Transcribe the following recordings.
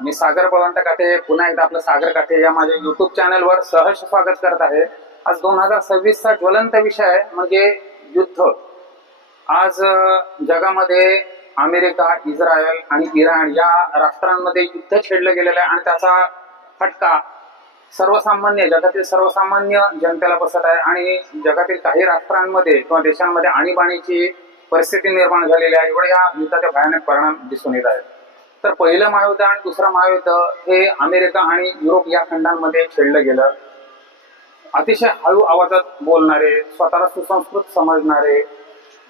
मी सागर बळवंत काटे पुन्हा एकदा आपलं सागर काटे या माझ्या युट्यूब चॅनलवर सहर्ष स्वागत करत आहे। आज 2026 चा ज्वलंत विषय म्हणजे युद्ध। आज जगामध्ये अमेरिका, इस्रायल आणि इराण या राष्ट्रांमध्ये युद्ध छेडलं गेलेलं आहे आणि त्याचा फटका सर्वसामान्य जगातील सर्वसामान्य जनतेला बसत आहे आणि जगातील काही राष्ट्रांमध्ये किंवा देशांमध्ये आणीबाणीची परिस्थिती निर्माण झालेली आहे। एवढे या युद्धाचे भयानक परिणाम दिसून येत आहेत। तर पहिलं महायुद्ध आणि दुसरं महायुद्ध हे अमेरिका आणि युरोप या खंडांमध्ये छेडलं गेलं। अतिशय हळू आवाजात बोलणारे, स्वतःला सुसंस्कृत समजणारे,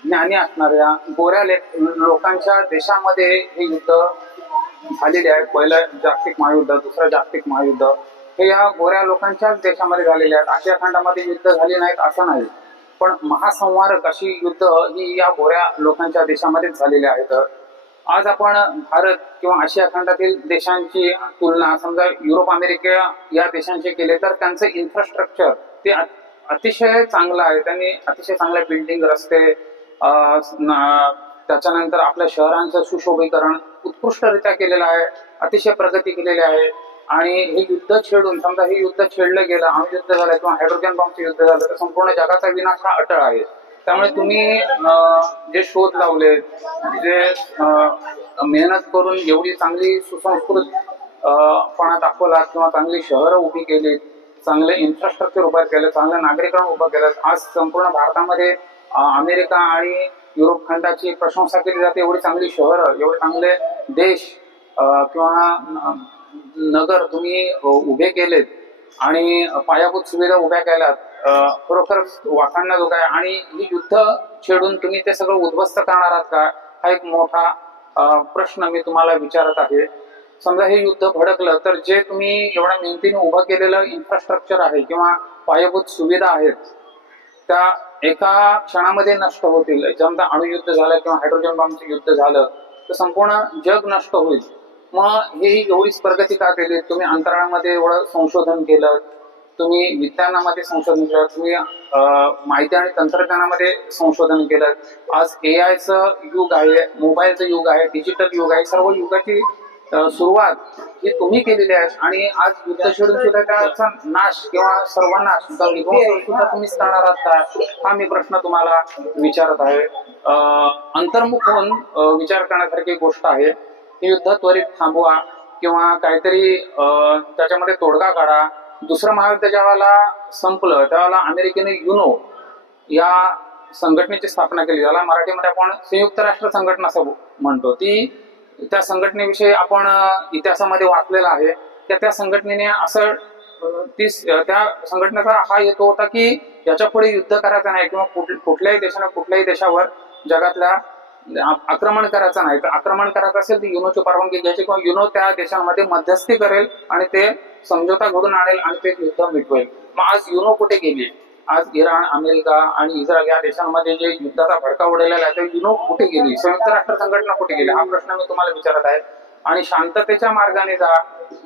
ज्ञानी असणाऱ्या गोऱ्या लोकांच्या देशामध्ये हे युद्ध झालेले आहे। पहिलं जागतिक महायुद्ध, दुसरं जागतिक महायुद्ध हे या गोऱ्या लोकांच्याच देशामध्ये झालेले आहेत। आशिया खंडामध्ये युद्ध झाले नाहीत असं नाही, पण महासंवारक अशी युद्ध ही या गोऱ्या लोकांच्या देशामध्येच झालेली आहेत। आज आपण भारत किंवा आशिया खंडातील देशांची तुलना समजा युरोप, अमेरिका या देशांशी केले तर त्यांचं इन्फ्रास्ट्रक्चर ते अतिशय चांगलं आहे। त्यांनी अतिशय चांगले बिल्डिंग, रस्ते, त्याच्यानंतर आपल्या शहरांचं सुशोभीकरण उत्कृष्टरित्या केलेलं आहे, अतिशय प्रगती केलेली आहे। आणि हे युद्ध छेडून समजा हे युद्ध छेडलं गेलं, अणुयुद्ध झालं किंवा हायड्रोजन बॉम्बचं युद्ध झालं तर संपूर्ण जगाचा विनाश हा अटळ आहे। त्यामुळे तुम्ही जे शोध लावले, जे मेहनत करून एवढी चांगली सुसंस्कृत पणा दाखवला किंवा चांगली शहरं उभी केली, चांगले इन्फ्रास्ट्रक्चर उभं केलं, चांगलं नागरिकांना उभं केलं, आज संपूर्ण भारतामध्ये अमेरिका आणि युरोप खंडाची प्रशंसा केली जाते। एवढी चांगली शहरं, एवढे चांगले देश किंवा नगर तुम्ही उभे केलेत आणि पायाभूत सुविधा उभ्या केल्यात, खरोखरच वाखाणण्याजोग आहे। आणि ही युद्ध छेडून तुम्ही ते सगळं उद्ध्वस्त करणार आहात का, हा एक मोठा प्रश्न मी तुम्हाला विचारत आहे। समजा हे युद्ध भडकलं तर जे तुम्ही एवढ्या मेहनतीने उभं केलेलं इन्फ्रास्ट्रक्चर आहे किंवा पायाभूत सुविधा आहेत त्या एका क्षणामध्ये नष्ट होतील। समजा अणुयुद्ध झालं किंवा हायड्रोजन बॉम्बचं युद्ध झालं तर संपूर्ण जग नष्ट होईल। मग हे एवढीच प्रगती का केली? तुम्ही अंतराळामध्ये एवढं संशोधन केलं, तुम्ही विज्ञानामध्ये संशोधन केलं, तुम्ही माहिती आणि तंत्रज्ञानामध्ये संशोधन केलं। आज एआयचं युग आहे, मोबाईलचं युग आहे, डिजिटल युग आहे, सर्व युगाची सुरुवात ही तुम्ही केलेली आहे। आणि आज युद्ध छेडून सुद्धा त्याचा नाश किंवा सर्वनाश सुद्धा तुम्हीच करणार आहात का, हा मी प्रश्न तुम्हाला विचारत आहे। अंतर्मुख होऊन विचार करण्यासारखी गोष्ट आहे। हे युद्ध त्वरित थांबवा किंवा काहीतरी त्याच्यामध्ये तोडगा काढा। दुसरं महायुद्ध ज्यावेळेला संपलं त्यावेळेला अमेरिकेने युनो या संघटनेची स्थापना केली, ज्याला मराठीमध्ये आपण संयुक्त राष्ट्र संघटना असं म्हणतो। त्या संघटनेविषयी आपण इतिहासामध्ये वाचलेलं आहे। त्या संघटनेने असं त्या संघटनेचा हा हेतू होता की याच्या पुढे युद्ध करायचं नाही किंवा कुठल्याही देशाने कुठल्याही देशावर जगातल्या आक्रमण करायचं नाही। तर आक्रमण करायचं असेल तर युनोची परवानगी घ्यायची किंवा युनो त्या देशांमध्ये मध्यस्थी करेल आणि ते समझोता घडून आणेल आणि ते युद्ध मिटवेल। मग आज युनो कुठे गेली? आज इराण, अमेरिका आणि इस्रायल या देशांमध्ये जे युद्धाचा भडका उडलेला आहे ते युनो कुठे गेली? संयुक्त राष्ट्र संघटना कुठे गेली? हा प्रश्न मी तुम्हाला विचारत आहे। आणि शांततेच्या मार्गाने जा,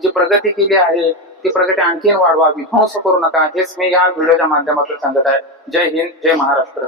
जी प्रगती केली आहे ती प्रगती आणखीन वाढवा, विध्वंस करू नका, हेच मी या व्हिडिओच्या माध्यमातून सांगत आहे। जय हिंद, जय महाराष्ट्र।